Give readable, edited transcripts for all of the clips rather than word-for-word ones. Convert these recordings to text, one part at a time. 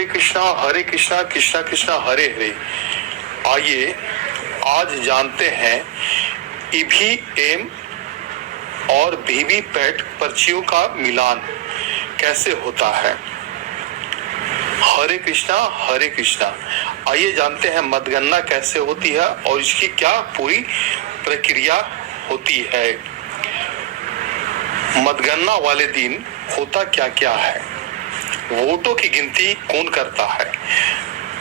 हरे कृष्णा कृष्णा कृष्णा हरे हरे। आइए आज जानते हैं ईवीएम और वीवीपैट पर्चियों का मिलान कैसे होता है। हरे कृष्णा। आइए जानते हैं मतगणना कैसे होती है और इसकी क्या पूरी प्रक्रिया होती है। मतगणना वाले दिन होता क्या क्या है। वोटों की गिनती कौन करता है।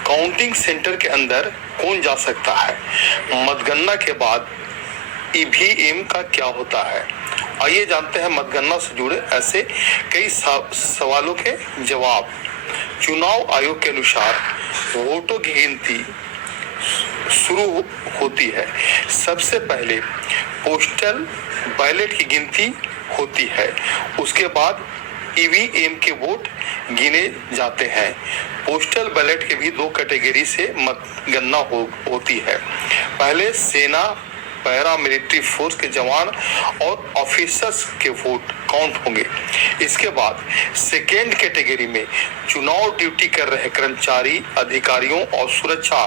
काउंटिंग सेंटर के अंदर कौन जा सकता है। मतगणना के बाद ईवीएम का क्या होता है। आइए जानते हैं मतगणना से जुड़े ऐसे कई सवालों के जवाब। चुनाव आयोग के अनुसार वोटों की गिनती शुरू होती है। सबसे पहले पोस्टल बैलेट की गिनती होती है। उसके बाद ईवीएम के वोट गिने जाते हैं। पोस्टल बैलेट के भी दो कैटेगरी से मतगणना होती है। पहले सेना पैरा मिलिट्री फोर्स के जवान और ऑफिसर्स के वोट काउंट होंगे। इसके बाद सेकेंड कैटेगरी में चुनाव ड्यूटी कर रहे कर्मचारी, अधिकारियों और सुरक्षा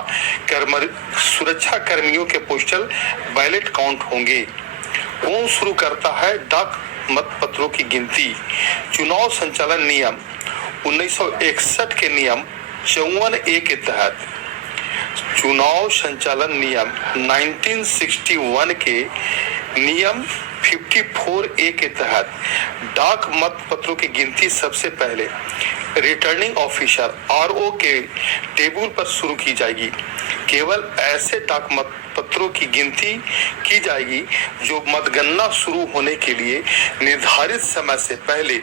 कर्मियों के पोस्टल बैलेट काउंट होंगे। कौन शुरू करता है डाक मतपत्रों की गिनती। चुनाव संचालन नियम 1961 के नियम 54A के तहत चुनाव संचालन नियम 1961 के नियम 54A के तहत डाक मतपत्रों की गिनती सबसे पहले रिटर्निंग ऑफिसर RO के टेबल पर शुरू की जाएगी। केवल ऐसे डाक मतपत्रों की गिनती की जाएगी जो मतगणना शुरू होने के लिए निर्धारित समय से पहले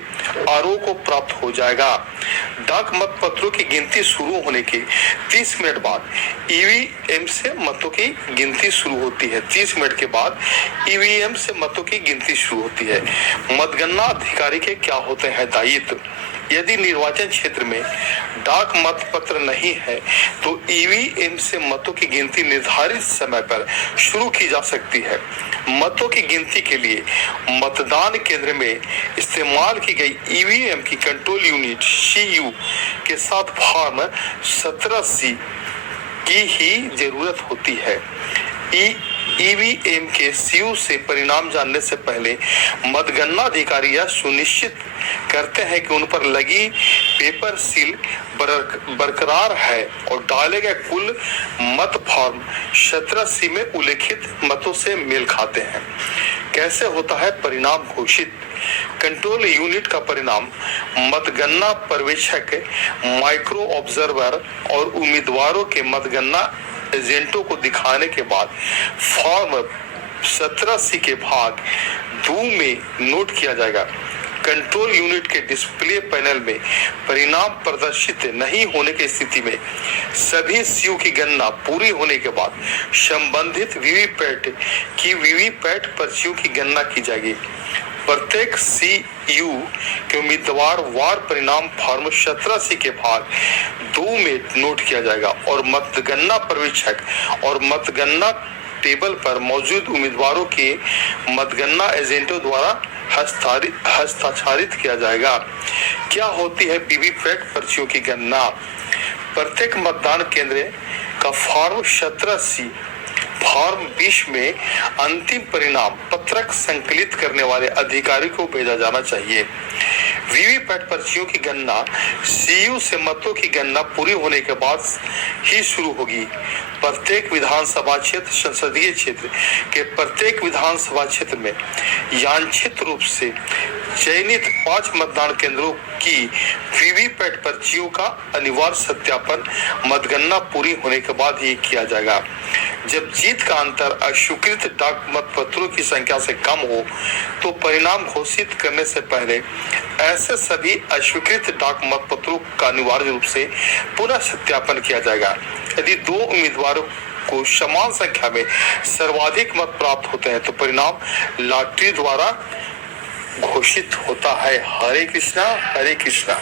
RO को प्राप्त हो जाएगा। डाक मतपत्रों की गिनती शुरू होने के 30 मिनट बाद ईवीएम से मतों की गिनती शुरू होती है। 30 मिनट के बाद ईवीएम से मतों की गिनती शुरू होती है। मतगणना अधिकारी के क्या होते हैं दायित्व। यदि निर्वाचन क्षेत्र में डाक मतपत्र नहीं है तो ईवीएम से मतों की गिनती निर्धारित समय पर शुरू की जा सकती है। मतों की गिनती के लिए मतदान केंद्र में इस्तेमाल की गई ईवीएम की कंट्रोल यूनिट CU के साथ फॉर्म 17C की ही जरूरत होती है। ईवीएम के CU से परिणाम जानने से पहले मतगणना अधिकारी यह सुनिश्चित करते हैं कि उन पर लगी पेपर सील बरकरार है और डाले गए कुल मत फॉर्म 17C में उल्लेखित मतों से मेल खाते हैं। कैसे होता है परिणाम घोषित। कंट्रोल यूनिट का परिणाम मतगणना पर्यवेक्षक, माइक्रो ऑब्जर्वर और उम्मीदवारों के मतगणना एजेंटों को दिखाने के बाद फॉर्म 17C के भाग 2 में नोट किया जाएगा। कंट्रोल यूनिट के डिस्प्ले पैनल में परिणाम प्रदर्शित नहीं होने की स्थिति में सभी CU की गणना पूरी होने के बाद संबंधित वीवीपैट पर्चियों की गणना की जाएगी। प्रत्येक CU के उम्मीदवार वार परिणाम फॉर्म 17C के भाग 2 में नोट किया जाएगा और मतगणना पर्यवेक्षक और मतगणना टेबल पर मौजूद उम्मीदवारों के मतगणना एजेंटों द्वारा हस्ताक्षरित किया जाएगा। क्या होती है वीवीपैट पर्चियों की गणना। प्रत्येक मतदान केंद्र का फॉर्म 17C फॉर्म 20 में अंतिम परिणाम पत्रक संकलित करने वाले अधिकारी को भेजा जाना चाहिए। वीवीपैट पर्चियों की गणना CU से मतों की गणना पूरी होने के बाद ही शुरू होगी। प्रत्येक विधानसभा क्षेत्र, संसदीय क्षेत्र के प्रत्येक विधानसभा क्षेत्र में यादृच्छिक रूप से चयनित 5 मतदान केंद्रों की वीवीपैट पर्चियों का अनिवार्य सत्यापन मतगणना पूरी होने के बाद ही किया जाएगा। जब जीत का अंतर अस्वीकृत डाक मतपत्रों की संख्या से कम हो तो परिणाम घोषित करने से पहले ऐसे सभी अस्वीकृत डाक मतपत्रों का अनिवार्य रूप से पुनः सत्यापन किया जाएगा। यदि 2 उम्मीदवारों को समान संख्या में सर्वाधिक मत प्राप्त होते हैं तो परिणाम लॉटरी द्वारा घोषित होता है। हरे कृष्णा।